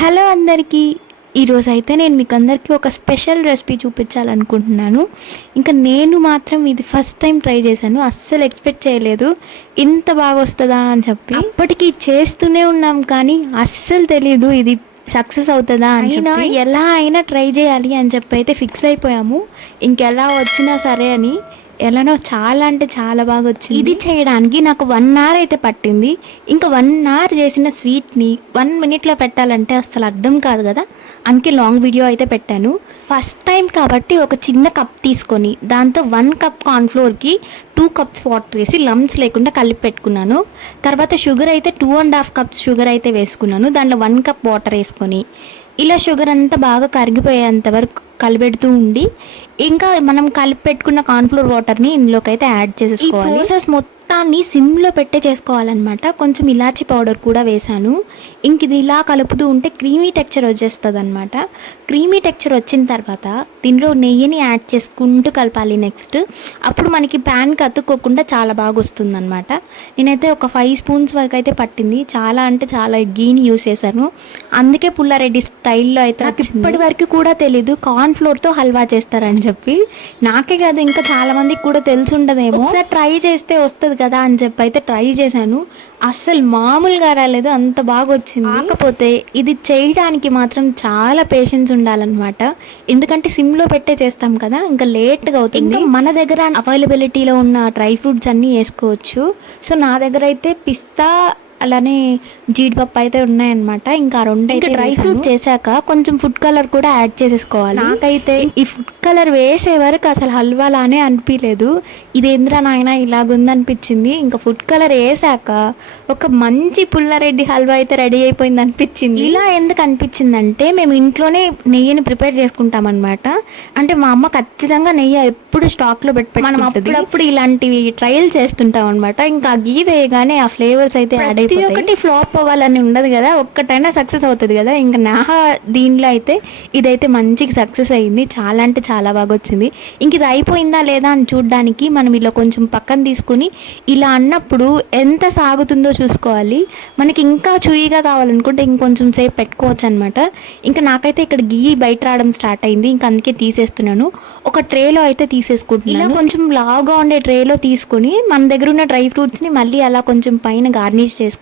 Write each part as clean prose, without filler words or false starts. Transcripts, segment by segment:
Hello అందరికీ. ఈరోజు అయితే నేను మీకు అందరికీ ఒక స్పెషల్ రెసిపీ చూపించాలనుకుంటున్నాను. ఇంకా నేను మాత్రం ఇది ఫస్ట్ టైం ట్రై చేశాను. అస్సలు ఎక్స్పెక్ట్ చేయలేదు ఇంత బాగా వస్తుందా అని చెప్పి. అప్పటికి చేస్తూనే ఉన్నాం కానీ అస్సలు తెలీదు ఇది సక్సెస్ అవుతుందా అని చెప్పి. ఎలా అయినా ట్రై చేయాలి అని చెప్పి అయితే ఫిక్స్ అయిపోయాము. ఇంకెలా వచ్చినా సరే అని. ఎలానో చాలా అంటే చాలా బాగా వచ్చింది. ఇది చేయడానికి నాకు 1 అవర్ అయితే పట్టింది. ఇంకా 1 అవర్ చేసిన స్వీట్ని 1 మినిట్లో పెట్టాలంటే అసలు అర్థం కాదు కదా. అందుకే లాంగ్ వీడియో అయితే పెట్టాను. ఫస్ట్ టైం కాబట్టి ఒక చిన్న కప్ తీసుకొని దాంతో 1 కప్ కార్న్ఫ్లోర్కి 2 కప్స్ వాటర్ వేసి లమ్స్ లేకుండా కలిపి పెట్టుకున్నాను. తర్వాత షుగర్ అయితే 2.5 కప్స్ షుగర్ అయితే వేసుకున్నాను. దాంట్లో 1 కప్ వాటర్ వేసుకొని ఇలా షుగర్ అంతా బాగా కరిగిపోయేంత వరకు కలిపెడుతూ ఉండి ఇంకా మనం కలిపి పెట్టుకున్న కార్న్ఫ్లోర్ వాటర్ని ఇందులోకి అయితే యాడ్ చేసేసుకోవాలి. ఈ ప్రాసెస్ మొత్తాన్ని సిమ్లో పెట్టే చేసుకోవాలన్నమాట. కొంచెం ఇలాచీ పౌడర్ కూడా వేసాను. ఇంక ఇది ఇలా కలుపుతూ ఉంటే క్రీమీ టెక్చర్ వచ్చేస్తుంది అనమాట. క్రీమీ టెక్చర్ వచ్చిన తర్వాత దీనిలో నెయ్యిని యాడ్ చేసుకుంటూ కలపాలి. నెక్స్ట్ అప్పుడు మనకి ప్యాన్కి అతుక్కోకుండా చాలా బాగా వస్తుంది అనమాట. నేనైతే ఒక 5 స్పూన్స్ వరకు అయితే పట్టింది. చాలా అంటే చాలా గీని యూస్ చేశాను. అందుకే పుల్లారెడ్డి స్టైల్లో అయితే నాకు ఇప్పటి వరకు కూడా తెలీదు కార్న్ఫ్లోర్తో హల్వా చేస్తారని చెప్పి. నాకే కాదు ఇంకా చాలా మందికి కూడా తెలిసి ఉండదేమో. ఒకసారి ట్రై చేస్తే వస్తుంది కదా అని చెప్పి అయితే ట్రై చేశాను. అస్సలు మామూలుగా రాలేదు, అంత బాగా వచ్చింది. కాకపోతే ఇది చేయడానికి మాత్రం చాలా పేషెన్స్ ఉండాలన్నమాట. ఎందుకంటే సిమ్లో పెట్టే చేస్తాం కదా, ఇంకా లేట్గా అవుతుంది. మన దగ్గర అవైలబిలిటీలో ఉన్న డ్రై ఫ్రూట్స్ అన్నీ వేసుకోవచ్చు. సో నా దగ్గర అయితే పిస్తా అలానే జీడిపప్పు అయితే ఉన్నాయన్నమాట. ఇంకా 2 అయితే డ్రై ఫ్రూట్ చేశాక కొంచెం ఫుడ్ కలర్ కూడా యాడ్ చేసేసుకోవాలి. నాకైతే ఈ ఫుడ్ కలర్ వేసే వరకు అసలు హల్వాలానే అనిపించలేదు. ఇదేంద్రా నాయన ఇలాగుందనిపించింది. ఇంకా ఫుడ్ కలర్ వేసాక ఒక మంచి పుల్లారెడ్డి హల్వా అయితే రెడీ అయిపోయింది అనిపించింది. ఇలా ఎందుకు అనిపించిందంటే మేము ఇంట్లోనే నెయ్యిని ప్రిపేర్ చేసుకుంటాం అనమాట. అంటే మా అమ్మ ఖచ్చితంగా నెయ్యి ఎప్పుడు స్టాక్లో పెట్టి మనం అప్పుడప్పుడు ఇలాంటివి ట్రయల్ చేస్తుంటాం అనమాట. ఇంకా గీ వేయగానే ఆ ఫ్లేవర్స్ అయితే యాడ్ ప్రతి ఒక్కటి ఫ్లాప్ అవ్వాలని ఉండదు కదా, ఒక్కటైనా సక్సెస్ అవుతుంది కదా. ఇంకా నా దీనిలో అయితే ఇదైతే మంచిగా సక్సెస్ అయ్యింది. చాలా అంటే చాలా బాగా వచ్చింది. ఇంక ఇది అయిపోయిందా లేదా అని చూడడానికి మనం ఇలా కొంచెం పక్కన తీసుకుని ఇలా అన్నప్పుడు ఎంత సాగుతుందో చూసుకోవాలి. మనకి ఇంకా చూయిగా కావాలనుకుంటే ఇంకొంచెం సేపు పెట్టుకోవచ్చు అనమాట. ఇంకా నాకైతే ఇక్కడ గీ బయట రావడం స్టార్ట్ అయింది. ఇంకా అందుకే తీసేస్తున్నాను. ఒక ట్రేలో అయితే తీసేసుకుంటున్నాను. ఇలా కొంచెం లావుగా ఉండే ట్రేలో తీసుకుని మన దగ్గర ఉన్న డ్రై ఫ్రూట్స్ని మళ్ళీ అలా కొంచెం పైన గార్నిష్ చేసుకుని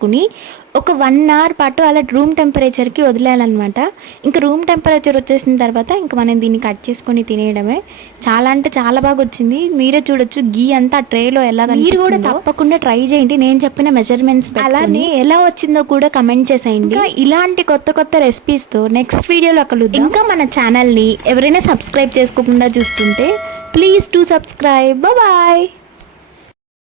ఒక 1 అవర్ పాటు అలా రూమ్ టెంపరేచర్కి వదిలేయాలన్నమాట. ఇంకా రూమ్ టెంపరేచర్ వచ్చేసిన తర్వాత ఇంకా మనం దీన్ని కట్ చేసుకొని తినేయడమే. చాలా అంటే చాలా బాగా వచ్చింది. మీరే చూడొచ్చు గీ అంతా ఆ ట్రేలో ఎలా. మీరు కూడా తప్పకుండా ట్రై చేయండి. నేను చెప్పిన మెజర్మెంట్స్ అలానే ఎలా వచ్చిందో కూడా కమెంట్ చేసేయండి. ఇలాంటి కొత్త కొత్త రెసిపీస్తో నెక్స్ట్ వీడియోలో కలుద్దాం. ఇంకా మన ఛానల్ని ఎవరైనా సబ్స్క్రైబ్ చేసుకోకుండా చూస్తుంటే ప్లీజ్ టు సబ్స్క్రైబ్. బాయ్.